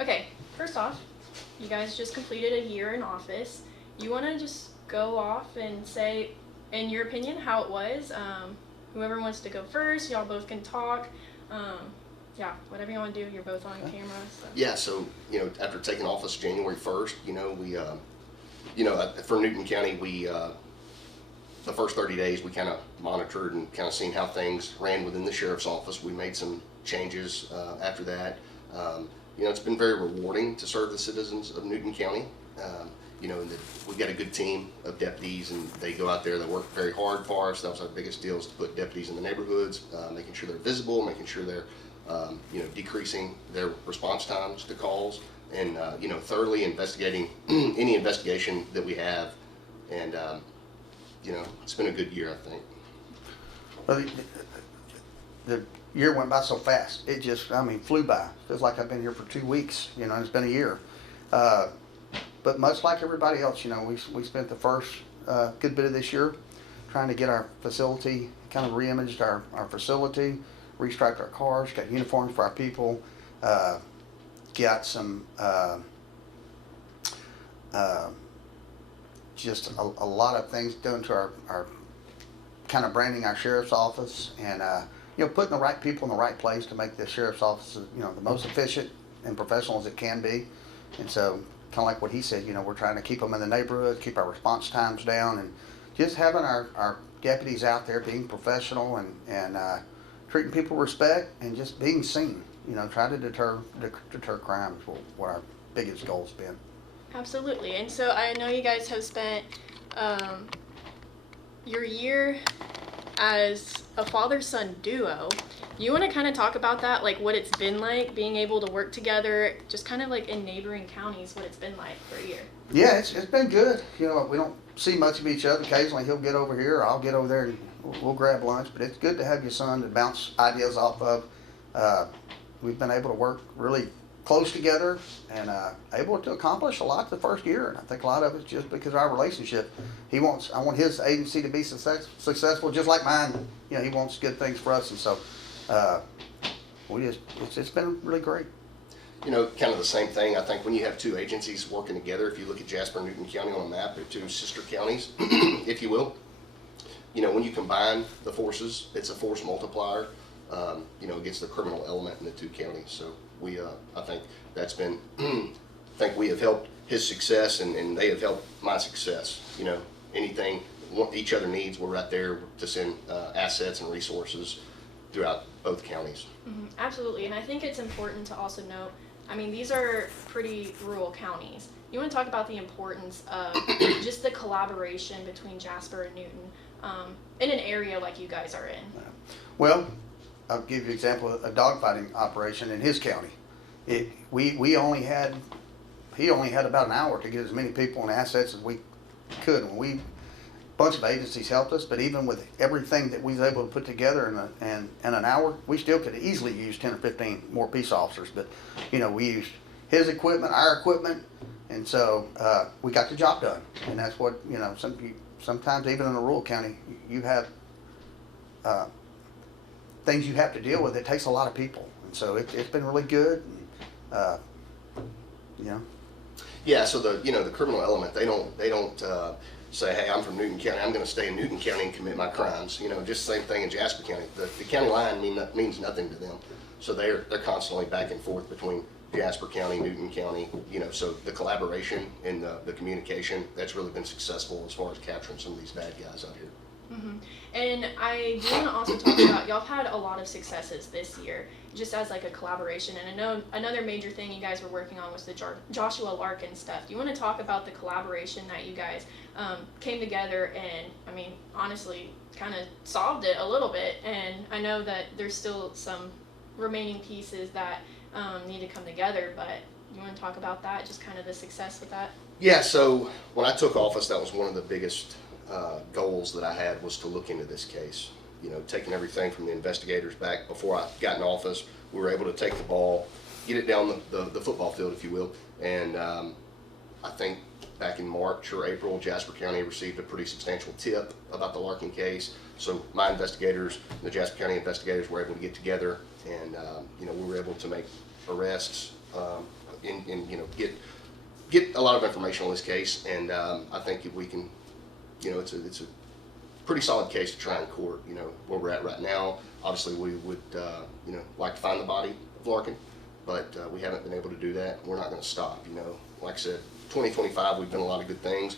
Okay, first off, you guys just completed a year in office. You want to just go off and say, in your opinion, how it was? Whoever wants to go first, y'all both can talk. Um, yeah, whatever you want to do. You're both on camera. So. Yeah, so, after taking office January 1st, for Newton County, the first 30 days, we kind of monitored and kind of seen how things ran within the sheriff's office. We made some changes after that. It's been very rewarding to serve the citizens of Newton County. And we've got a good team of deputies, and they go out there, they work very hard for us. That was our biggest deal, is to put deputies in the neighborhoods, making sure they're visible, making sure they're, decreasing their response times to calls, and, thoroughly investigating any investigation that we have. And, it's been a good year, I think. Well, the year went by so fast. It just, flew by. Feels like I've been here for 2 weeks, and it's been a year. But much like everybody else, we spent the first good bit of this year trying to get our facility, kind of re-imaged our facility, restriped our cars, got uniforms for our people, got some, just a lot of things done to our kind of branding our sheriff's office, and putting the right people in the right place to make the sheriff's office, the most efficient and professional as it can be. And so, kind of like what he said, we're trying to keep them in the neighborhood, keep our response times down, and just having our deputies out there being professional and treating people with respect and just being seen. Try to deter crime is what our biggest goal's been. Absolutely. And so I know you guys have spent your year as a father-son duo. You want to kind of talk about that, like what it's been like being able to work together, just kind of like in neighboring counties, what it's been like for a year? Yeah, it's been good. We don't see much of each other. Occasionally he'll get over here, or I'll get over there, and we'll grab lunch. But it's good to have your son to bounce ideas off of. We've been able to work really close together and able to accomplish a lot the first year. And I think a lot of it's just because of our relationship. I want his agency to be successful just like mine. He wants good things for us, and so it's been really great. Kind of the same thing. I think when you have two agencies working together, if you look at Jasper and Newton County on a map, they're two sister counties, if you will. When you combine the forces, it's a force multiplier, against the criminal element in the two counties. So I think that's been, I think we have helped his success, and they have helped my success. Anything each other needs, we're right there to send assets and resources throughout both counties. Mm-hmm. Absolutely. And I think it's important to also note, these are pretty rural counties. You want to talk about the importance of just the collaboration between Jasper and Newton in an area like you guys are in. Well, I'll give you an example of a dogfighting operation in his county. He only had about an hour to get as many people and assets as we could. A bunch of agencies helped us, but even with everything that we was able to put together in an hour, we still could easily use 10 or 15 more peace officers. But we used his equipment, our equipment, and so we got the job done. And that's what sometimes even in a rural county, you have things you have to deal with. It takes a lot of people, and so it's been really good. Yeah. So the criminal element, they don't say, hey, I'm from Newton County, I'm going to stay in Newton County and commit my crimes. Just the same thing in Jasper County. The county line means nothing to them. So they're constantly back and forth between Jasper County, Newton County. So the collaboration and the communication, that's really been successful as far as capturing some of these bad guys out here. Mm-hmm. And I do want to also talk about, y'all have had a lot of successes this year, just as like a collaboration. And I know another major thing you guys were working on was the Joshua Larkin stuff. Do you want to talk about the collaboration that you guys came together and, honestly, kind of solved it a little bit? And I know that there's still some remaining pieces that need to come together, but you want to talk about that, just kind of the success with that? Yeah, so when I took office, that was one of the biggest goals that I had, was to look into this case. Taking everything from the investigators back before I got in office, we were able to take the ball, get it down the football field, if you will. And I think back in March or April, Jasper County received a pretty substantial tip about the Larkin case. So my investigators, the Jasper County investigators, were able to get together, and we were able to make arrests and get a lot of information on this case. And I think if we can, it's a pretty solid case to try in court. Where we're at right now. Obviously, we would like to find the body of Larkin, but we haven't been able to do that. We're not going to stop. Like I said, 2025 we've done a lot of good things.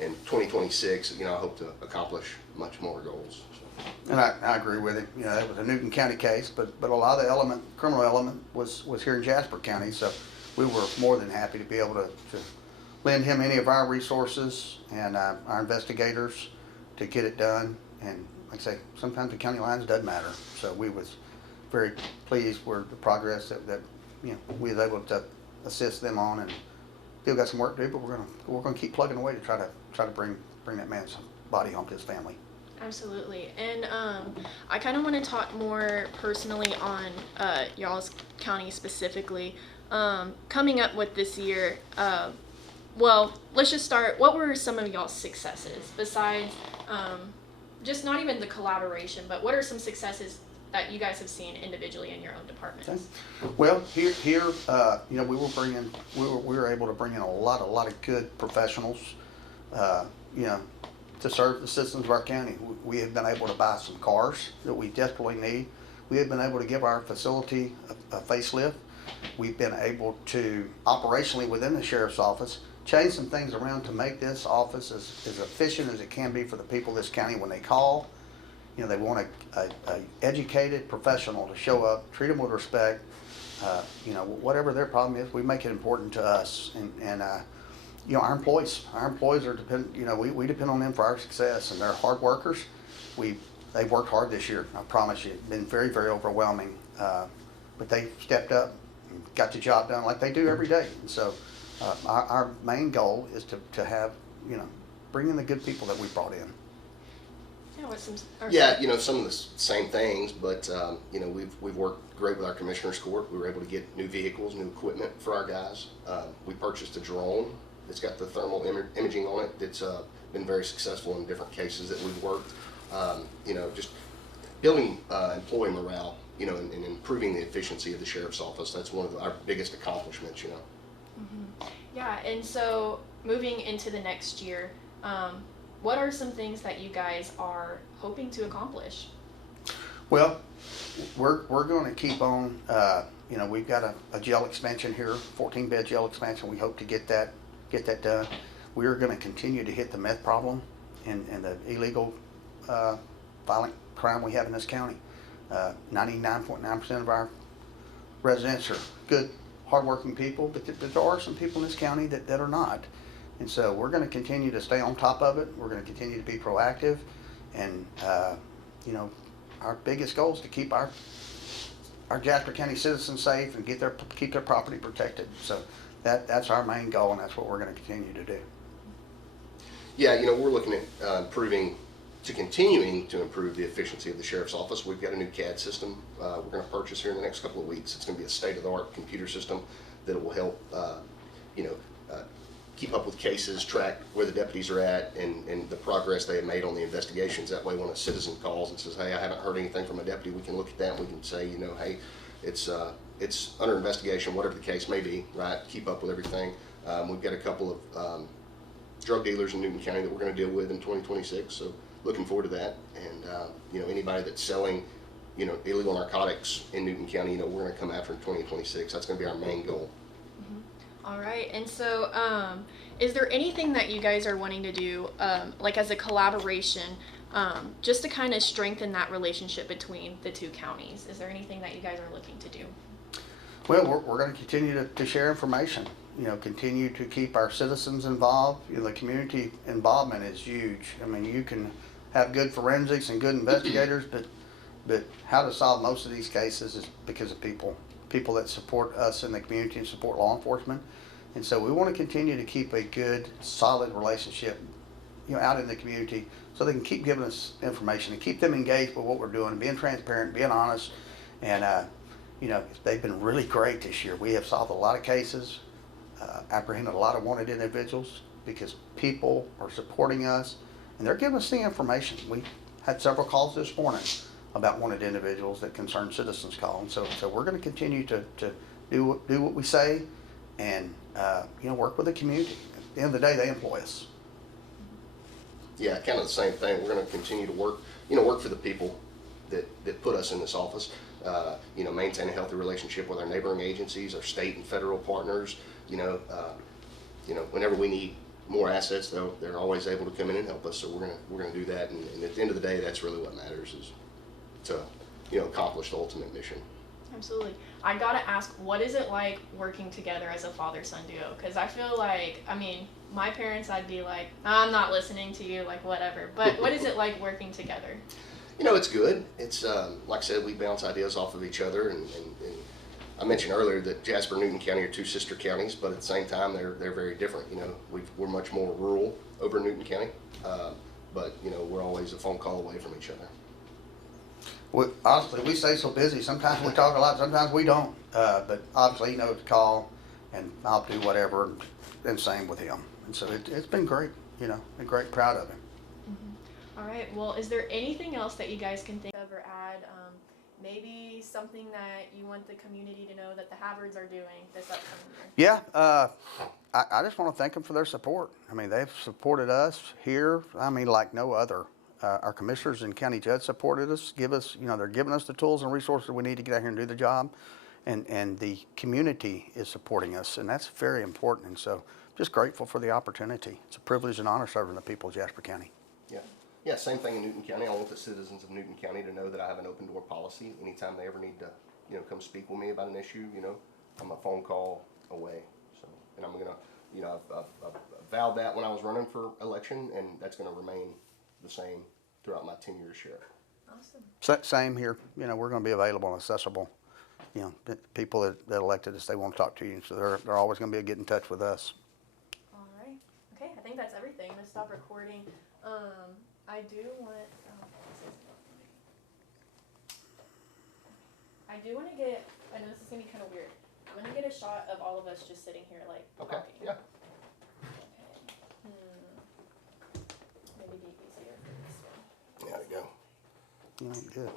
In 2026, I hope to accomplish much more goals. So. And I agree with him. That was a Newton County case, but a lot of the criminal element was here in Jasper County. So we were more than happy to be able to lend him any of our resources and our investigators to get it done. And like I say, sometimes the county lines doesn't matter. So we was very pleased with the progress that we was able to assist them on, and still got some work to do, but we're gonna keep plugging away to try to bring that man's body home to his family. Absolutely. And I kind of want to talk more personally on y'all's county specifically. Coming up with this year, well, let's just start. What were some of y'all's successes besides just not even the collaboration, but what are some successes that you guys have seen individually in your own departments? Okay. Well, here, we were able to bring in a lot of good professionals, to serve the citizens of our county. We have been able to buy some cars that we desperately need. We have been able to give our facility a facelift. We've been able to, operationally within the sheriff's office, change some things around to make this office as efficient as it can be for the people of this county when they call. They want a educated professional to show up, treat them with respect. Whatever their problem is, we make it important to us. And our employees are we depend on them for our success, and they're hard workers. They've worked hard this year. I promise you, it's been very, very overwhelming. But they stepped up and got the job done like they do every day. And so our main goal is to have, bring in the good people that we brought in. Some of the same things, but we've worked great with our commissioner's court. We were able to get new vehicles, new equipment for our guys. We purchased a drone. It's got the thermal imaging on it. It's been very successful in different cases that we've worked. Just building employee morale, and improving the efficiency of the sheriff's office. That's one of our biggest accomplishments. Mm-hmm. Yeah, and so moving into the next year, what are some things that you guys are hoping to accomplish? Well, we're going to keep on. We've got a jail expansion here, 14-bed jail expansion. We hope to get that done. We are going to continue to hit the meth problem and the illegal violent crime we have in this county. 99.9% of our residents are good, hardworking people, but there are some people in this county that are not. And so we're going to continue to stay on top of it. We're going to continue to be proactive, and our biggest goal is to keep our Jasper County citizens safe and keep their property protected. So that's our main goal, and that's what we're going to continue to do. Yeah, we're looking at continuing to improve the efficiency of the sheriff's office. We've got a new CAD system we're going to purchase here in the next couple of weeks. It's going to be a state-of-the-art computer system that will help keep up with cases, track where the deputies are at, and the progress they have made on the investigations. That way, when a citizen calls and says, "Hey, I haven't heard anything from a deputy," we can look at that and we can say, "Hey, it's under investigation," whatever the case may be. Right? Keep up with everything. We've got a couple of drug dealers in Newton County that we're going to deal with in 2026. So looking forward to that. And anybody that's selling illegal narcotics in Newton County, we're going to come after in 2026. That's going to be our main goal. All right, and so is there anything that you guys are wanting to do, like as a collaboration, just to kind of strengthen that relationship between the two counties? Is there anything that you guys are looking to do? Well, we're going to continue to share information, continue to keep our citizens involved. The community involvement is huge. I mean, you can have good forensics and good investigators, but how to solve most of these cases is because of people that support us in the community and support law enforcement. And so we want to continue to keep a good, solid relationship, out in the community, so they can keep giving us information and keep them engaged with what we're doing, being transparent, being honest. And they've been really great this year. We have solved a lot of cases, apprehended a lot of wanted individuals because people are supporting us and they're giving us the information. We had several calls this morning about wanted individuals that concern citizens call. And so we're going to continue to do what we say and, work with the community. At the end of the day, they employ us. Yeah, kind of the same thing. We're going to continue to work for the people that put us in this office. Maintain a healthy relationship with our neighboring agencies, our state and federal partners. Whenever we need more assets, they're always able to come in and help us. So we're gonna do that. And at the end of the day, that's really what matters, is to accomplish the ultimate mission. Absolutely. I gotta ask, what is it like working together as a father-son duo? Because I feel like, my parents, I'd be like, I'm not listening to you, like whatever. But what is it like working together? It's good. It's like I said, we bounce ideas off of each other, and I mentioned earlier that Jasper and Newton County are two sister counties, but at the same time, they're very different. We're much more rural over Newton County, but we're always a phone call away from each other. Honestly, we stay so busy. Sometimes we talk a lot, sometimes we don't. But obviously, to call, and I'll do whatever, and same with him. And so it's been great. Been great, proud of him. All right. Well, is there anything else that you guys can think of or add? Maybe something that you want the community to know that the Havards are doing this upcoming year? Yeah, I just want to thank them for their support. They've supported us here, like no other. Our commissioners and county judge supported us, they're giving us the tools and resources we need to get out here and do the job. And the community is supporting us, and that's very important. And so just grateful for the opportunity. It's a privilege and honor serving the people of Jasper County. Yeah, same thing in Newton County. I want the citizens of Newton County to know that I have an open door policy. Anytime they ever need to, come speak with me about an issue, I'm a phone call away. So, and I'm gonna, I've vowed that when I was running for election, and that's gonna remain the same throughout my tenure as sheriff. Awesome. Same here. We're going to be available and accessible. People that elected us, they want to talk to you, so they're always going to be get in touch with us. All right. Okay, I think that's everything. I'm gonna stop recording. I do want. I do want to get. I know this is gonna be kind of weird. I'm gonna get a shot of all of us just sitting here, like Okay. talking. Yeah. Okay. Maybe be easier for this one. There we go. Good.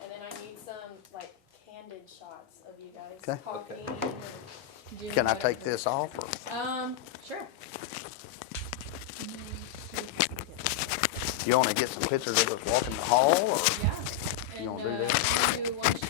And then I need some like candid shots of you guys Okay. talking. Okay. And doing Can I take whatever. this off? Or? Sure. You want to get some pictures of us walking the hall, or Yeah. And You wanna do that? I'm gonna do one shot